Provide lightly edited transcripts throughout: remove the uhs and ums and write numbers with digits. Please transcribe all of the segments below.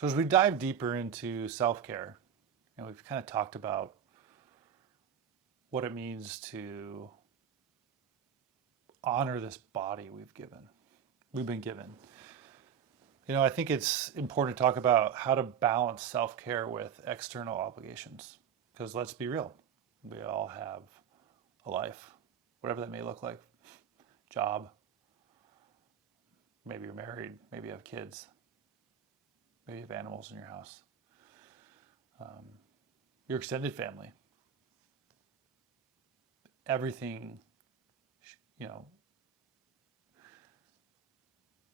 So as we dive deeper into self-care, we've kind of talked about what it means to honor this body we've been given. I think it's important to talk about how to balance self-care with external obligations. Because let's be real, we all have a life, whatever that may look like. Job, maybe you're married, maybe you have kids, maybe you have animals in your house, your extended family. Everything, you know,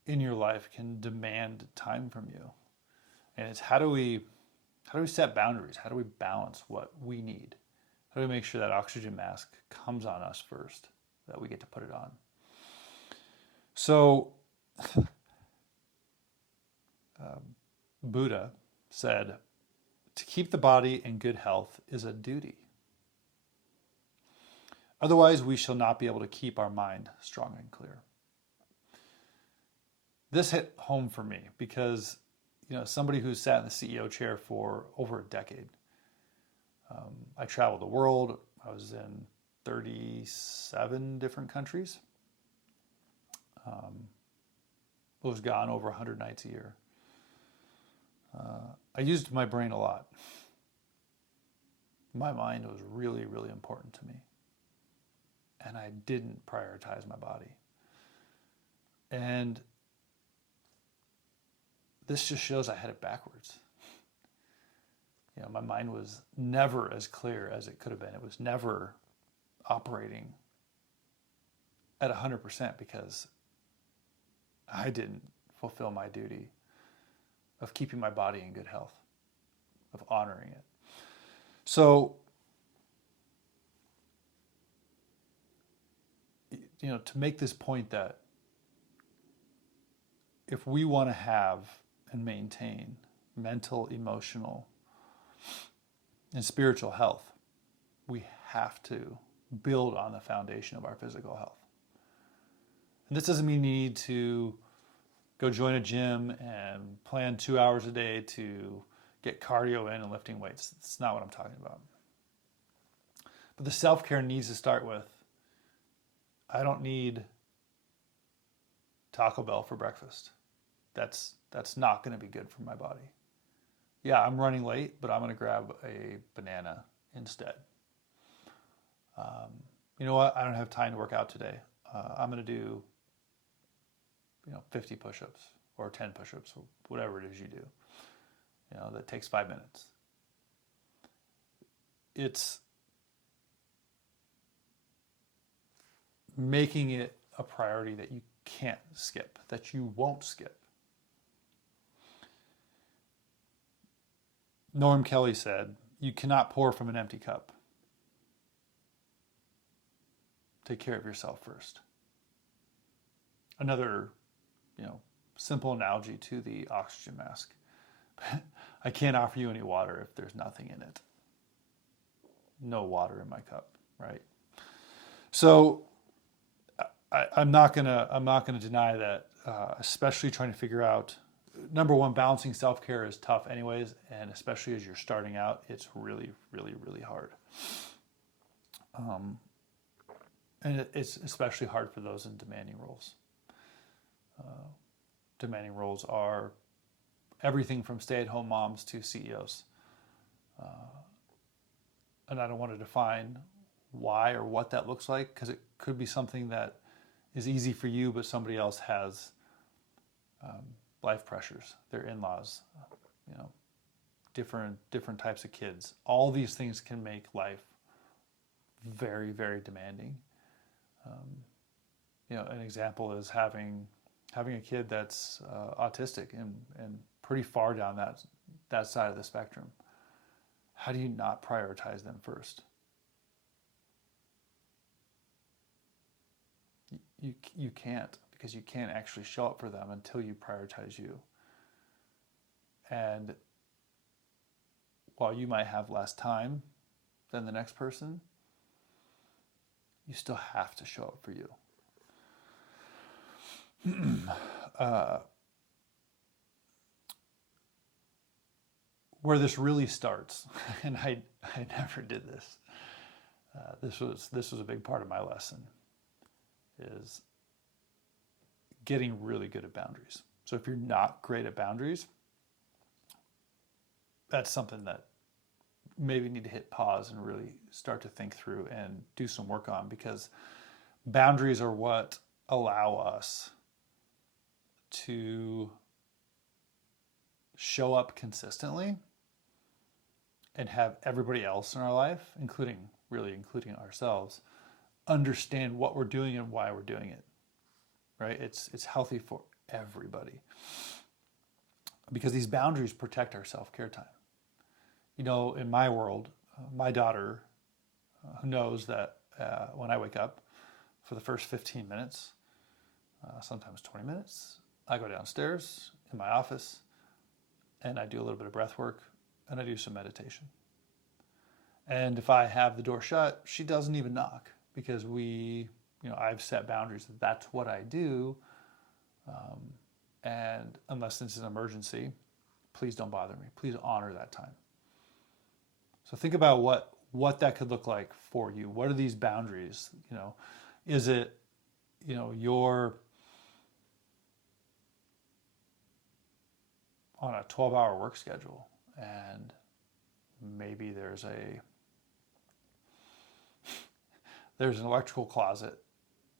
in your life can demand time from you. And it's how do we set boundaries? How do we balance what we need? How do we make sure that oxygen mask comes on us first, that we get to put it on? So Buddha said, to keep the body in good health is a duty. Otherwise, we shall not be able to keep our mind strong and clear. This hit home for me because, somebody who's sat in the CEO chair for over a decade. I traveled the world. I was in 37 different countries. Was gone over 100 nights a year. I used my brain a lot. My mind was really, really important to me. And I didn't prioritize my body. And this just shows I had it backwards. My mind was never as clear as it could have been. It was never operating at 100% because I didn't fulfill my duty of keeping my body in good health, of honoring it. So, to make this point that if we want to have and maintain mental, emotional, and spiritual health, we have to build on the foundation of our physical health. And this doesn't mean you need to go join a gym and plan 2 hours a day to get cardio in and lifting weights. That's not what I'm talking about. But the self-care needs to start with, I don't need Taco Bell for breakfast. That's not going to be good for my body. Yeah, I'm running late, but I'm going to grab a banana instead. You know what? I don't have time to work out today. I'm going to do 50 push-ups or 10 push-ups or whatever it is you do. That takes 5 minutes. It's making it a priority that you can't skip, that you won't skip. Norm Kelly said, you cannot pour from an empty cup. Take care of yourself first. Another, simple analogy to the oxygen mask. I can't offer you any water if there's nothing in it. No water in my cup, right? So I'm not gonna deny that, especially trying to figure out, number one, balancing self-care is tough anyways, and especially as you're starting out, it's really, really, really hard. And it's especially hard for those in demanding roles. Demanding roles are everything from stay-at-home moms to CEOs. And I don't want to define why or what that looks like, because it could be something that is easy for you, but somebody else has life pressures, their in-laws, different types of kids. All these things can make life very, very demanding. An example is having a kid that's autistic and pretty far down that side of the spectrum. How do you not prioritize them first? You can't, because you can't actually show up for them until you prioritize you. And while you might have less time than the next person, you still have to show up for you. where this really starts, and I never did this. This was a big part of my lesson, is getting really good at boundaries. So if you're not great at boundaries, that's something that maybe need to hit pause and really start to think through and do some work on, because boundaries are what allow us to show up consistently and have everybody else in our life, including ourselves, understand what we're doing and why we're doing it. Right? It's healthy for everybody, because these boundaries protect our self-care time. You know, in my world, my daughter knows that when I wake up, for the first 15 minutes, sometimes 20 minutes, I go downstairs in my office and I do a little bit of breath work and I do some meditation. And if I have the door shut, she doesn't even knock, because I've set boundaries that that's what I do. And unless it's an emergency, please don't bother me. Please honor that time. So think about what that could look like for you. What are these boundaries? Is it, you're on a 12-hour work schedule and maybe there's an electrical closet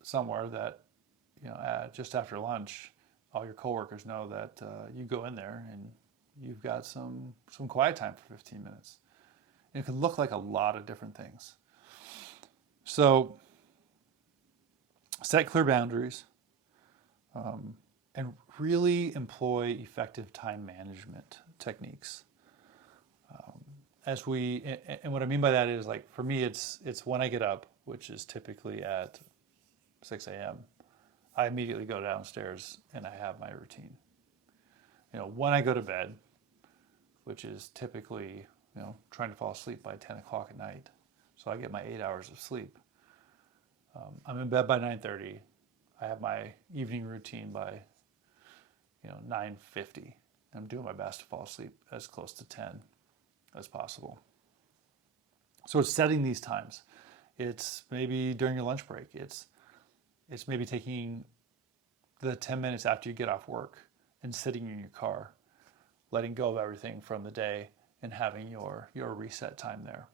somewhere that, just after lunch, all your coworkers know that you go in there and you've got some quiet time for 15 minutes. And it can look like a lot of different things. So set clear boundaries, and really employ effective time management techniques. And what I mean by that is, like, for me, it's when I get up, which is typically at 6 a.m., I immediately go downstairs and I have my routine. When I go to bed, which is typically, trying to fall asleep by 10 o'clock at night, so I get my 8 hours of sleep. I'm in bed by 9:30. I have my evening routine by, 9:50. I'm doing my best to fall asleep as close to 10 as possible. So it's setting these times. It's maybe during your lunch break. It's maybe taking the 10 minutes after you get off work and sitting in your car, letting go of everything from the day and having your reset time there.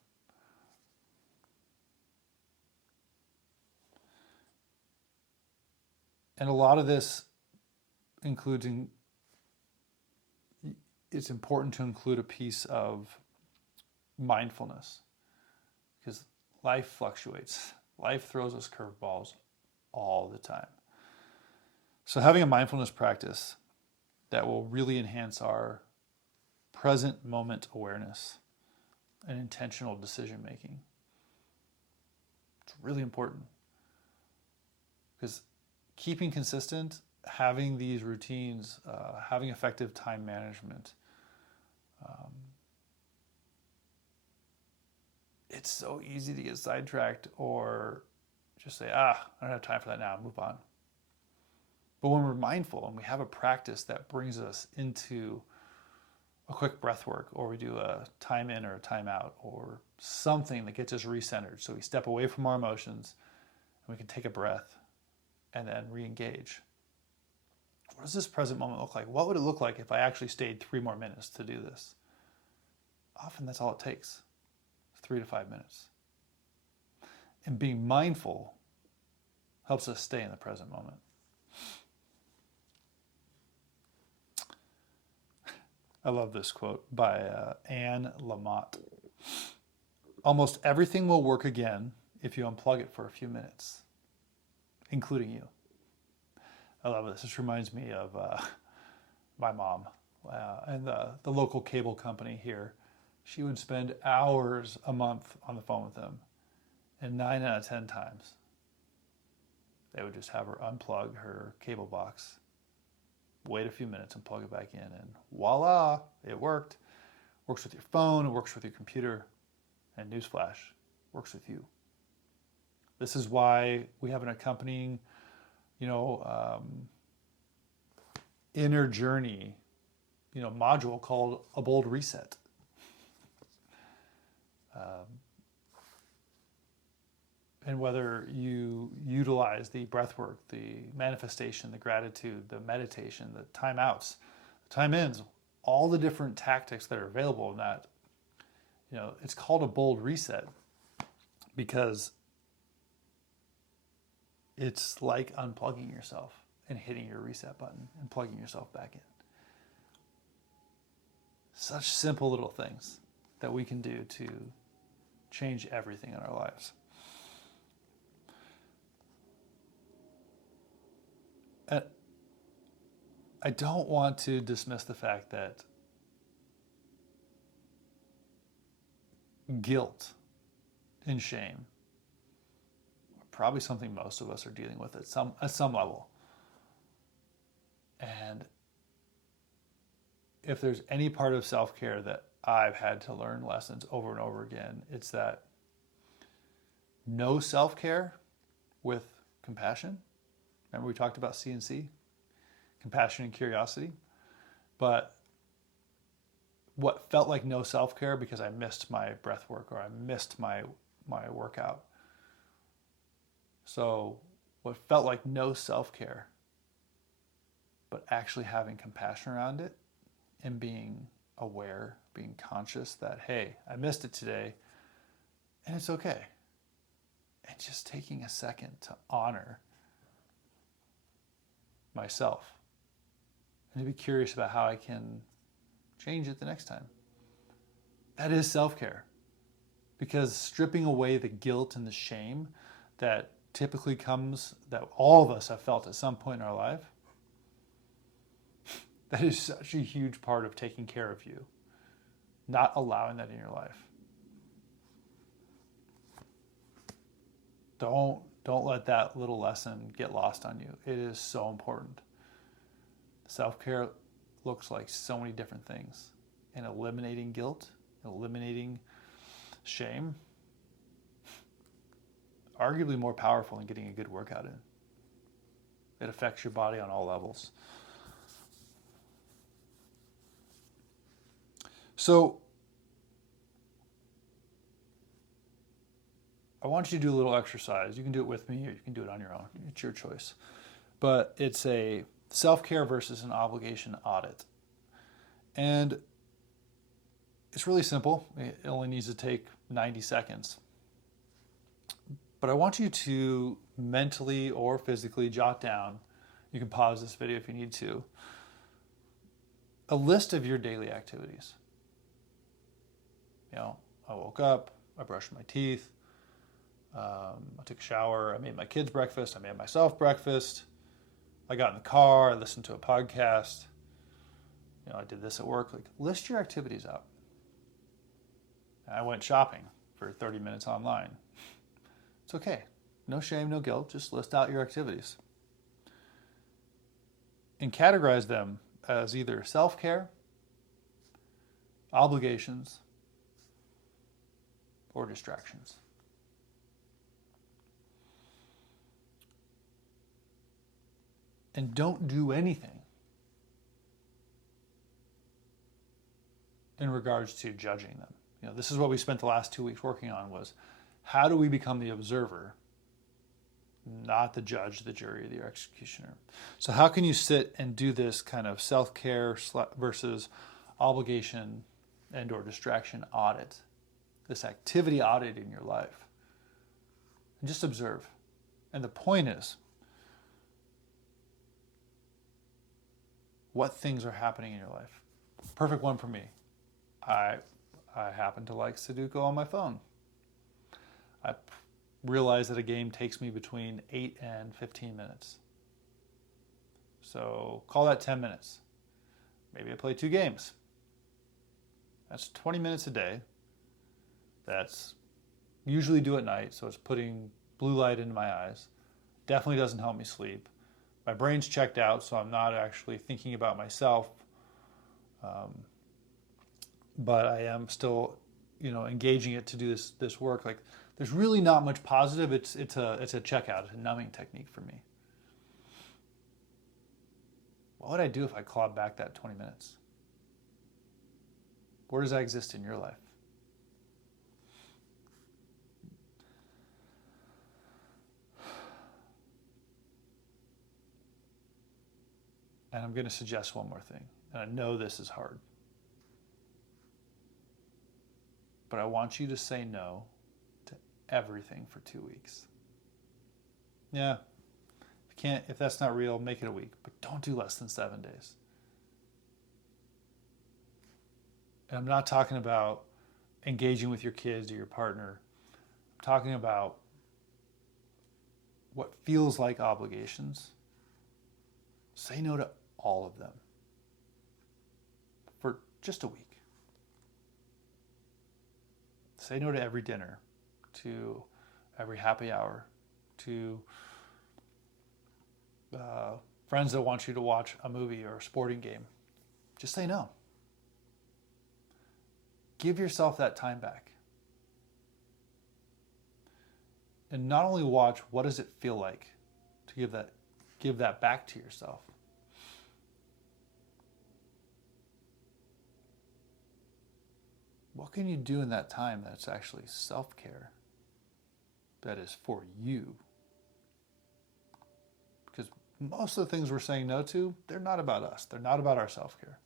And a lot of this it's important to include a piece of mindfulness, because life fluctuates. Life throws us curveballs all the time. So having a mindfulness practice that will really enhance our present moment awareness and intentional decision making, it's really important, because keeping consistent, having these routines, having effective time management, it's so easy to get sidetracked or just say, I don't have time for that now, move on. But when we're mindful and we have a practice that brings us into a quick breath work, or we do a time in or a time out, or something that gets us recentered, so we step away from our emotions and we can take a breath and then re-engage. What does this present moment look like? What would it look like if I actually stayed 3 more minutes to do this? Often that's all it takes, 3 to 5 minutes. And being mindful helps us stay in the present moment. I love this quote by Anne Lamott. Almost everything will work again if you unplug it for a few minutes, including you. I love this. This reminds me of my mom and the local cable company here. She would spend hours a month on the phone with them, and 9 out of 10 times, they would just have her unplug her cable box, wait a few minutes and plug it back in, and voila, it worked. Works with your phone, it works with your computer, and newsflash, works with you. This is why we have an accompanying, inner journey, module called A Bold Reset. And whether you utilize the breath work, the manifestation, the gratitude, the meditation, the timeouts, the time ins, all the different tactics that are available in that, it's called a bold reset because it's like unplugging yourself and hitting your reset button and plugging yourself back in. Such simple little things that we can do to change everything in our lives. And I don't want to dismiss the fact that guilt and shame are probably something most of us are dealing with at some level. And if there's any part of self-care that I've had to learn lessons over and over again, it's that no self-care with compassion. Remember we talked about C&C, compassion and curiosity. But what felt like no self-care because I missed my breath work or I missed my workout. So what felt like no self-care, but actually having compassion around it and being aware, being conscious that, hey, I missed it today and it's okay. And just taking a second to honor myself and to be curious about how I can change it the next time. That is self-care, because stripping away the guilt and the shame that typically comes, that all of us have felt at some point in our life, that is such a huge part of taking care of you, not allowing that in your life. Don't let that little lesson get lost on you. It is so important. Self-care looks like so many different things. And eliminating guilt, eliminating shame, arguably more powerful than getting a good workout in. It affects your body on all levels. So I want you to do a little exercise. You can do it with me or you can do it on your own. It's your choice. But it's a self-care versus an obligation audit. And it's really simple. It only needs to take 90 seconds. But I want you to mentally or physically jot down, you can pause this video if you need to, a list of your daily activities. I woke up, I brushed my teeth, I took a shower, I made my kids breakfast, I made myself breakfast, I got in the car, I listened to a podcast, I did this at work. List your activities out. I went shopping for 30 minutes online. It's okay. No shame, no guilt. Just list out your activities. And categorize them as either self-care, obligations, or distractions. And don't do anything in regards to judging them. This is what we spent the last 2 weeks working on, was how do we become the observer, not the judge, the jury, the executioner. So how can you sit and do this kind of self-care versus obligation and or distraction audit, this activity audit in your life, and just observe. And the point is, what things are happening in your life? Perfect one for me. I happen to like Sudoku on my phone. I realize that a game takes me between 8 and 15 minutes. So call that 10 minutes. Maybe I play 2 games. That's 20 minutes a day. That's usually do at night, so it's putting blue light into my eyes. Definitely doesn't help me sleep. My brain's checked out, so I'm not actually thinking about myself. But I am still, engaging it to do this work. There's really not much positive. It's a checkout. It's a numbing technique for me. What would I do if I clawed back that 20 minutes? Where does that exist in your life? I'm going to suggest one more thing. And I know this is hard. But I want you to say no to everything for 2 weeks. Yeah. If that's not real, make it a week. But don't do less than 7 days. And I'm not talking about engaging with your kids or your partner. I'm talking about what feels like obligations. Say no to all of them for just a week. Say no to every dinner, to every happy hour, to friends that want you to watch a movie or a sporting game. Just say no. Give yourself that time back. And not only watch, what does it feel like to give that back to yourself? What can you do in that time that's actually self-care, that is for you? Because most of the things we're saying no to, they're not about us. They're not about our self-care.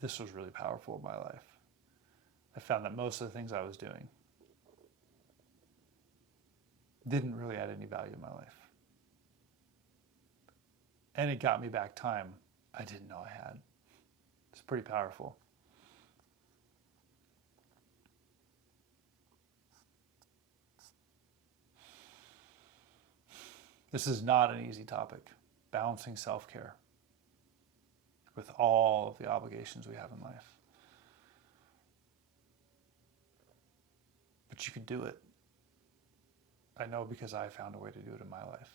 This was really powerful in my life. I found that most of the things I was doing didn't really add any value in my life. And it got me back time I didn't know I had. It's pretty powerful. This is not an easy topic, balancing self-care with all of the obligations we have in life. But you can do it. I know, because I found a way to do it in my life.